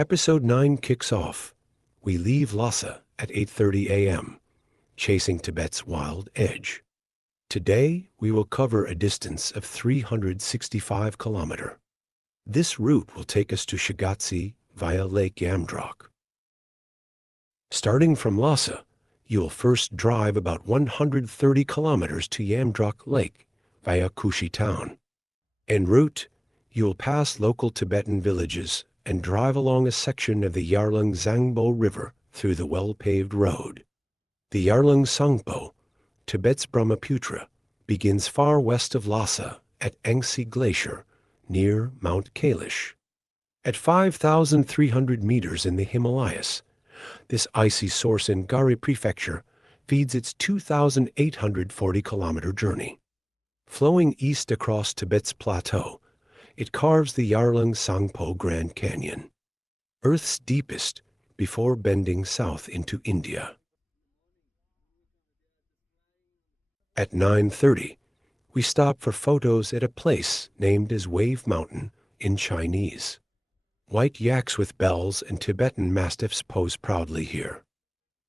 Episode 9 kicks off. We leave Lhasa at 8:30 a.m., chasing Tibet's wild edge. Today, we will cover a distance of 365 kilometers. This route will take us to Shigatse via Lake Yamdrok. Starting from Lhasa, you will first drive about 130 kilometers to Yamdrok Lake via Kushi town. En route, you will pass local Tibetan villages and drive along a section of the Yarlung Tsangpo River through the well-paved road. The Yarlung Tsangpo, Tibet's Brahmaputra, begins far west of Lhasa at Angsi Glacier near Mount Kailash. At 5,300 meters in the Himalayas, this icy source in Gari Prefecture feeds its 2,840-kilometer journey. Flowing east across Tibet's plateau, it carves the Yarlung Tsangpo Grand Canyon, Earth's deepest, before bending south into India. At 9:30, we stop for photos at a place named as Wave Mountain in Chinese. White yaks with bells and Tibetan Mastiffs pose proudly here.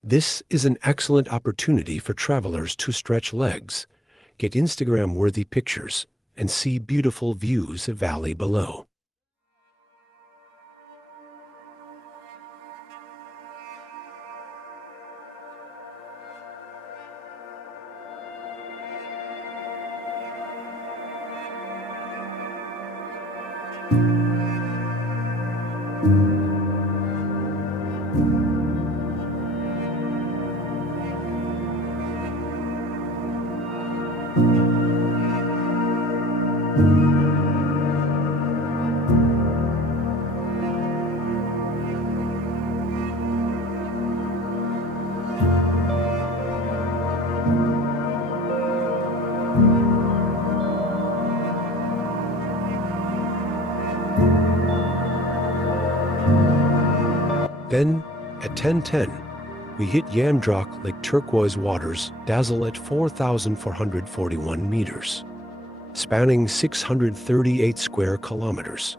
This is an excellent opportunity for travelers to stretch legs, get Instagram-worthy pictures, and see beautiful views of valley below. Then, at 10:10, we hit Yamdrok Lake. Turquoise waters dazzle at 4,441 meters. Spanning 638 square kilometers,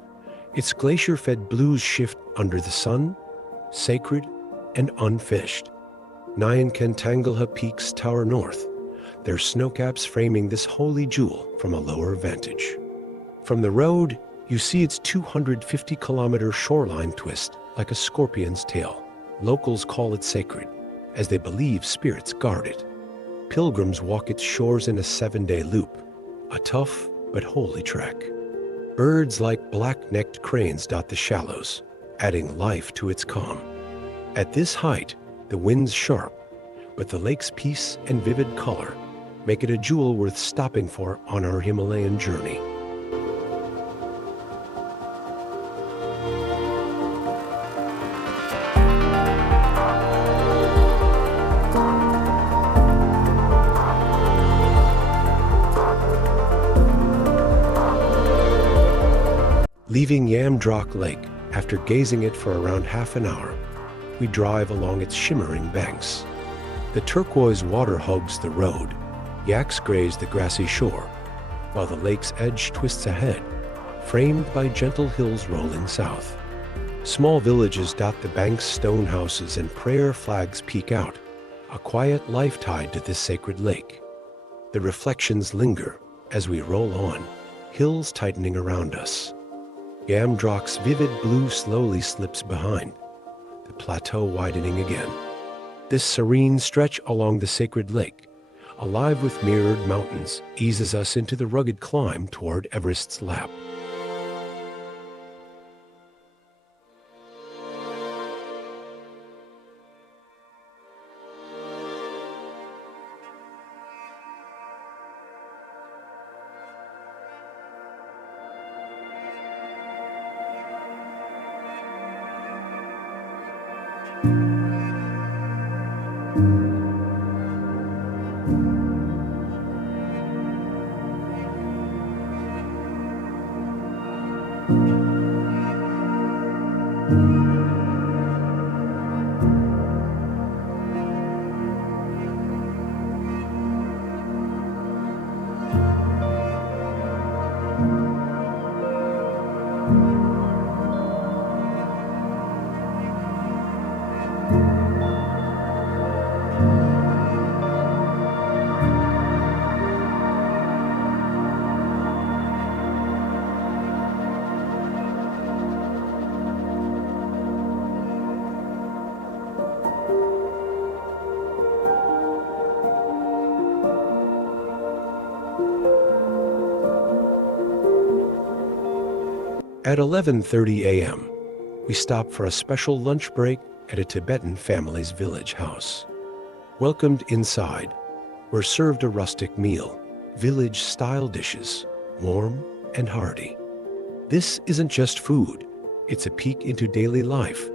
its glacier-fed blues shift under the sun, sacred and unfished. Nine Kentangleha peaks tower north, their snowcaps framing this holy jewel from a lower vantage. From the road, you see its 250-kilometer shoreline twist like a scorpion's tail. Locals call it sacred, as they believe spirits guard it. Pilgrims walk its shores in a 7-day loop, a tough but holy trek. Birds like black-necked cranes dot the shallows, adding life to its calm. At this height, the wind's sharp, but the lake's peace and vivid color make it a jewel worth stopping for on our Himalayan journey. Leaving Yamdrok Lake, after gazing it for around half an hour, we drive along its shimmering banks. The turquoise water hugs the road, yaks graze the grassy shore, while the lake's edge twists ahead, framed by gentle hills rolling south. Small villages dot the bank's stone houses and prayer flags peek out, a quiet life tied to this sacred lake. The reflections linger as we roll on, hills tightening around us. Yamdrok's vivid blue slowly slips behind, the plateau widening again. This serene stretch along the sacred lake, alive with mirrored mountains, eases us into the rugged climb toward Everest's lap. At 11:30 a.m., we stop for a special lunch break at a Tibetan family's village house. Welcomed inside, we're served a rustic meal, village-style dishes, warm and hearty. This isn't just food, it's a peek into daily life.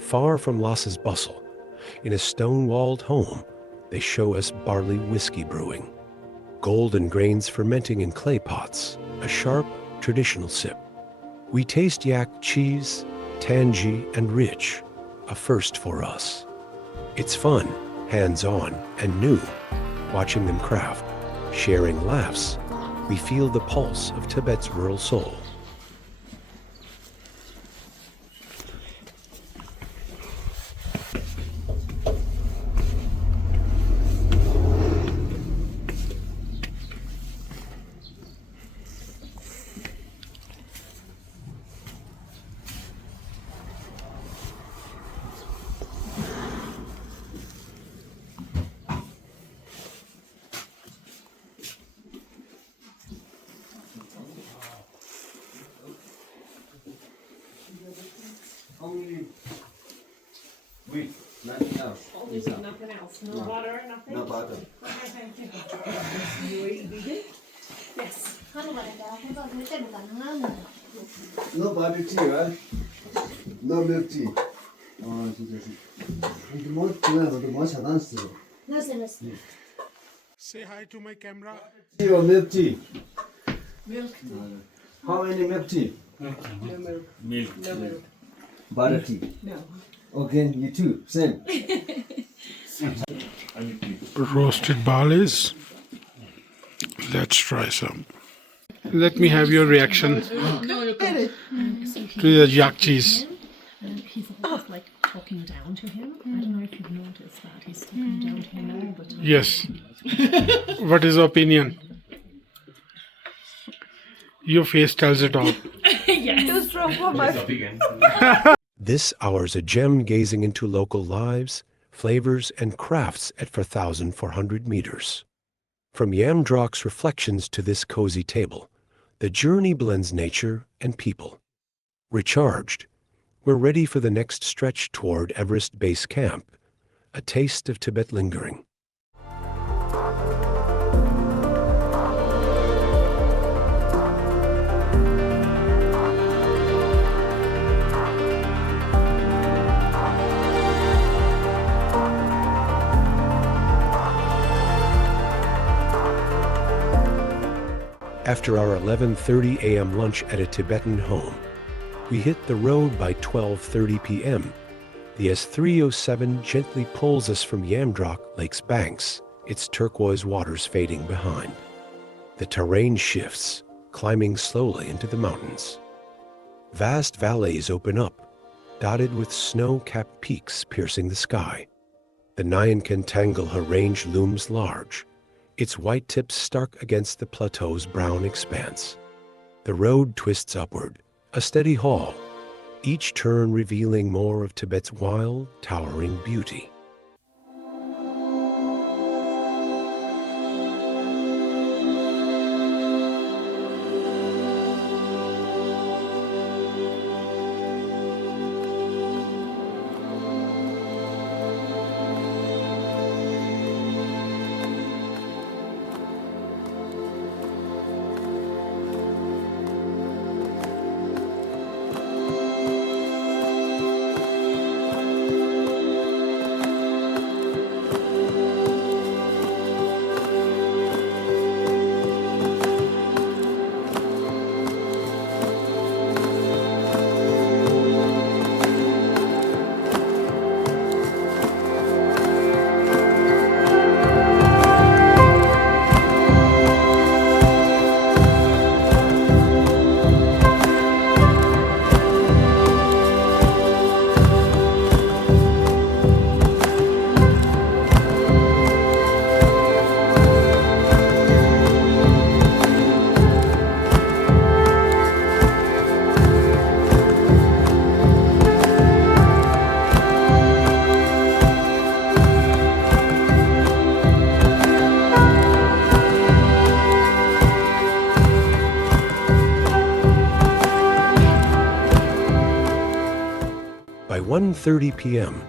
Far from Lhasa's bustle, in a stone-walled home, they show us barley whiskey brewing. Golden grains fermenting in clay pots, a sharp, traditional sip. We taste yak cheese, tangy and rich, a first for us. It's fun, hands-on and new, watching them craft, sharing laughs. We feel the pulse of Tibet's rural soul. Only wheat, nothing else. Only with nothing else, no butter, nothing? No butter. Okay, thank you. You eat vegan? Yes. No butter tea, right? No milk tea. Say hi to my camera. Tea or milk tea? Milk. How many milk tea? No milk. No milk. Butter tea. No. Okay, you too. Same. Roasted barleys. Let's try some. Let me have your reaction to the yak cheese. He's always like talking down to him. I don't know if you've noticed that. He's talking down to him all the time. Yes. What is your opinion? Your face tells it all. This hour's a gem gazing into local lives, flavors, and crafts at 4,400 meters. From Yamdrok's reflections to this cozy table, the journey blends nature and people. Recharged, we're ready for the next stretch toward Everest Base Camp, a taste of Tibet lingering. After our 11:30 a.m. lunch at a Tibetan home, we hit the road by 12:30 p.m. The S307 gently pulls us from Yamdrok Lake's banks, its turquoise waters fading behind. The terrain shifts, climbing slowly into the mountains. Vast valleys open up, dotted with snow-capped peaks piercing the sky. The Nyan Tangleha range looms large, its white tips stark against the plateau's brown expanse. The road twists upward, a steady haul, each turn revealing more of Tibet's wild, towering beauty. 1:30 p.m.,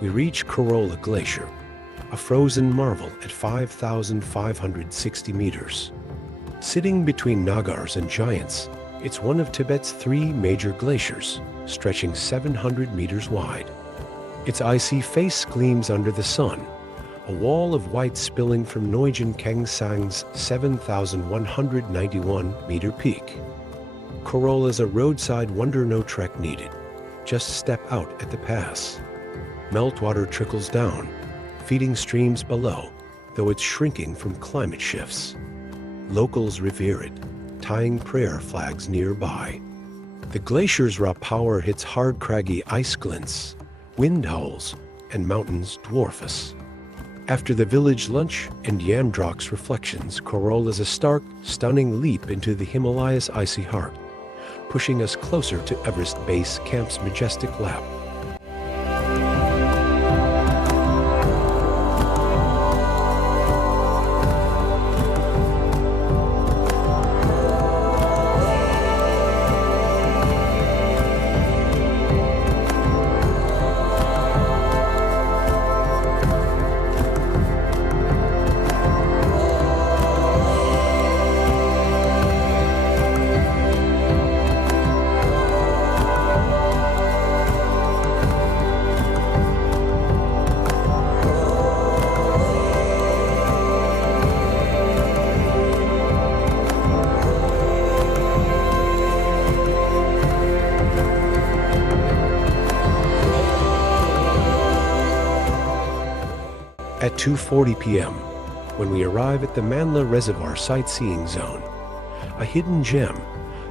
we reach Corolla Glacier, a frozen marvel at 5,560 meters. Sitting between Nagars and Giants, it's one of Tibet's 3 major glaciers, stretching 700 meters wide. Its icy face gleams under the sun, a wall of white spilling from Neujen Kengsang's 7,191-meter peak. Corolla's a roadside wonder, no trek needed. Just step out at the pass. Meltwater trickles down, feeding streams below, though it's shrinking from climate shifts. Locals revere it, tying prayer flags nearby. The glacier's raw power hits hard craggy ice glints, wind howls, and mountains dwarf us. After the village lunch and Yamdrok's reflections, Corolla's a stark, stunning leap into the Himalayas' icy heart, pushing us closer to Everest Base Camp's majestic lap. At 2:40 p.m., when we arrive at the Manla Reservoir sightseeing zone, a hidden gem,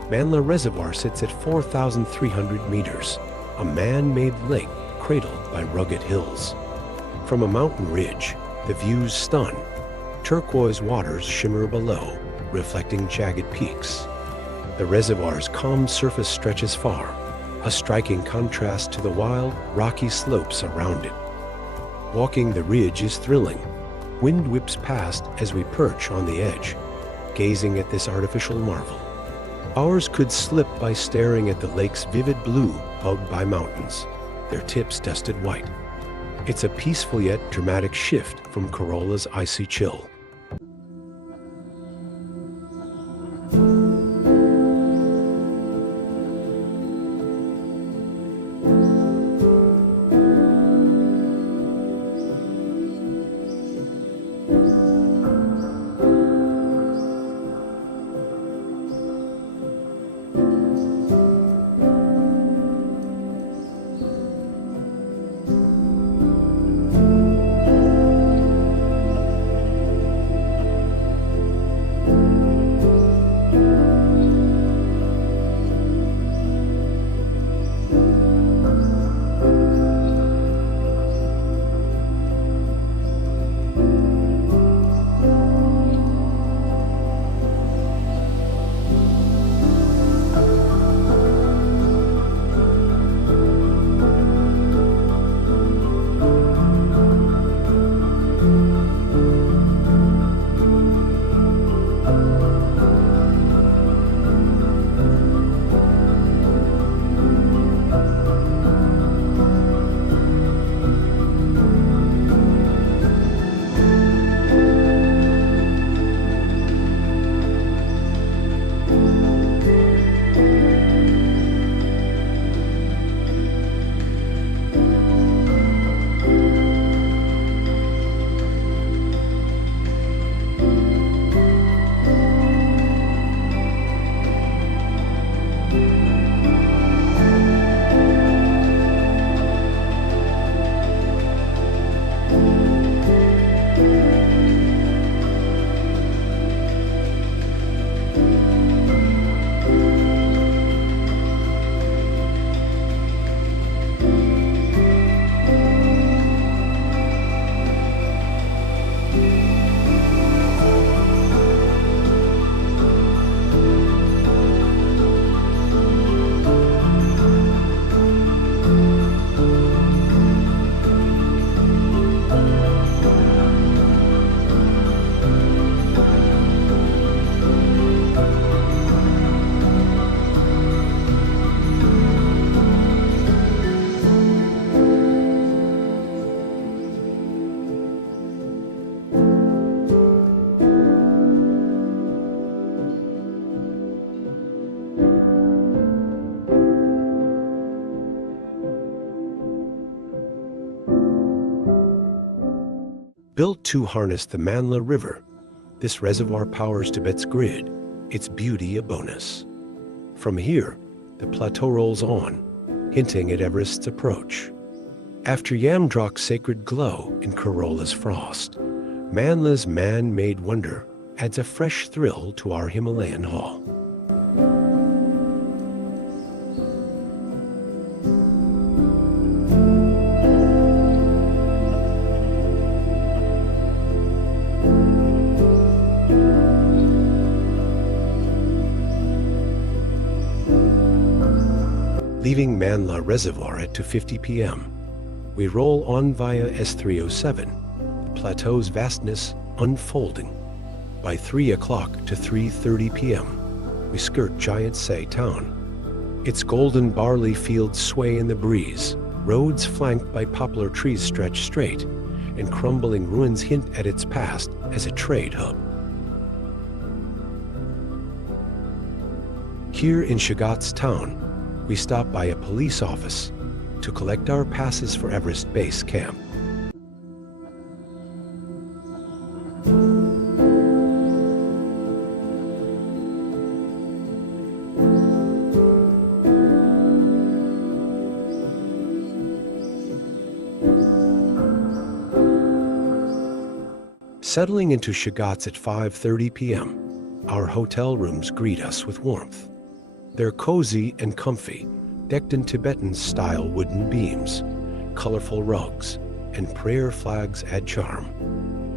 Manla Reservoir sits at 4,300 meters, a man-made lake cradled by rugged hills. From a mountain ridge, the views stun. Turquoise waters shimmer below, reflecting jagged peaks. The reservoir's calm surface stretches far, a striking contrast to the wild, rocky slopes around it. Walking the ridge is thrilling. Wind whips past as we perch on the edge, gazing at this artificial marvel. Hours could slip by staring at the lake's vivid blue, hugged by mountains, their tips dusted white. It's a peaceful yet dramatic shift from Corolla's icy chill. Built to harness the Manla River, this reservoir powers Tibet's grid, its beauty a bonus. From here, the plateau rolls on, hinting at Everest's approach. After Yamdrok's sacred glow in Corolla's frost, Manla's man-made wonder adds a fresh thrill to our Himalayan haul. Leaving Manla Reservoir at 2:50 p.m., we roll on via S307, the plateau's vastness unfolding. By 3 o'clock to 3:30 p.m., we skirt Gyantse town. Its golden barley fields sway in the breeze, roads flanked by poplar trees stretch straight, and crumbling ruins hint at its past as a trade hub. Here in Shigatse town, we stop by a police office to collect our passes for Everest Base Camp. Settling into Shigatse at 5:30 p.m., our hotel rooms greet us with warmth. They're cozy and comfy, decked in Tibetan-style wooden beams, colorful rugs, and prayer flags add charm.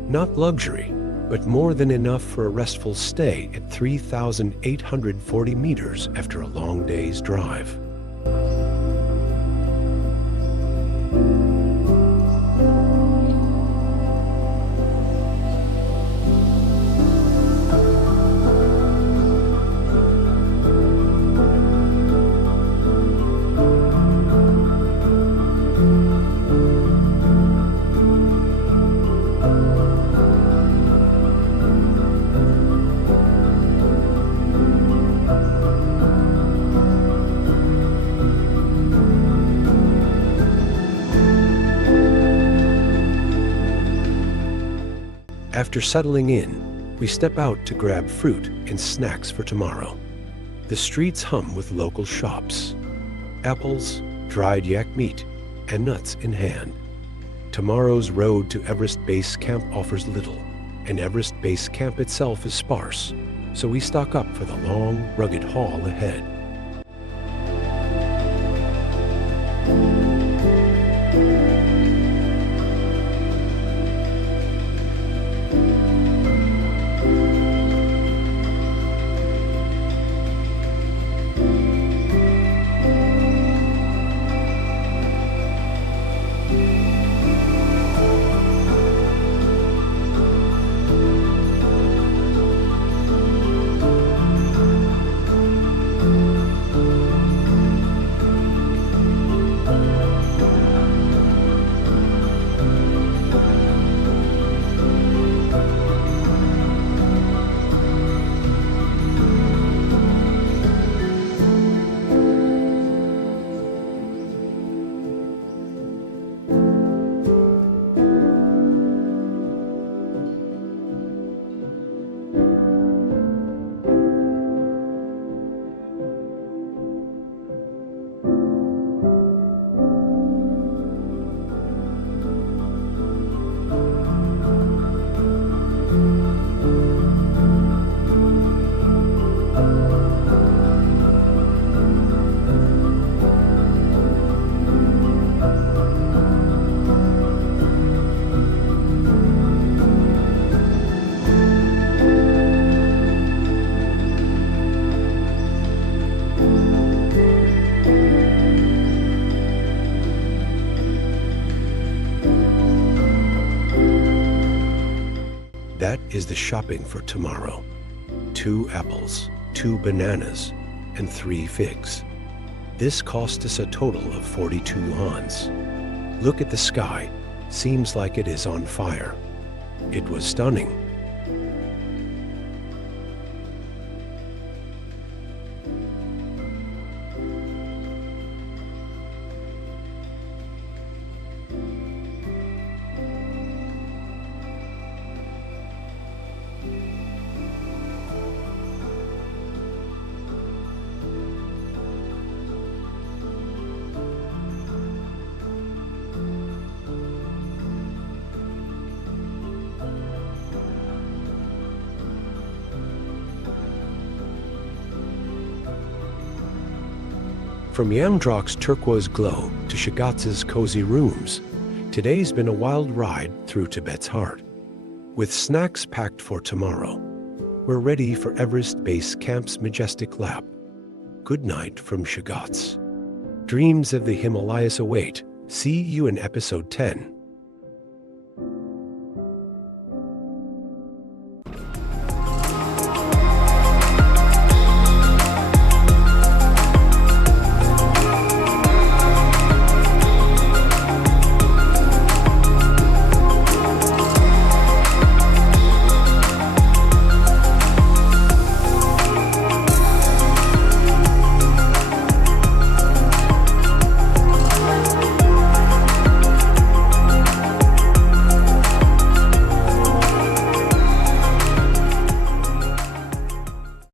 Not luxury, but more than enough for a restful stay at 3,840 meters after a long day's drive. After settling in, we step out to grab fruit and snacks for tomorrow. The streets hum with local shops. Apples, dried yak meat, and nuts in hand. Tomorrow's road to Everest Base Camp offers little, and Everest Base Camp itself is sparse, so we stock up for the long, rugged haul ahead. That is the shopping for tomorrow. 2 apples, 2 bananas, and 3 figs. This cost us a total of 42 yuans. Look at the sky. Seems like it is on fire. It was stunning. From Yamdrok's turquoise glow to Shigatse's cozy rooms, today's been a wild ride through Tibet's heart. With snacks packed for tomorrow, we're ready for Everest Base Camp's majestic lap. Good night from Shigatse. Dreams of the Himalayas await. See you in episode 10.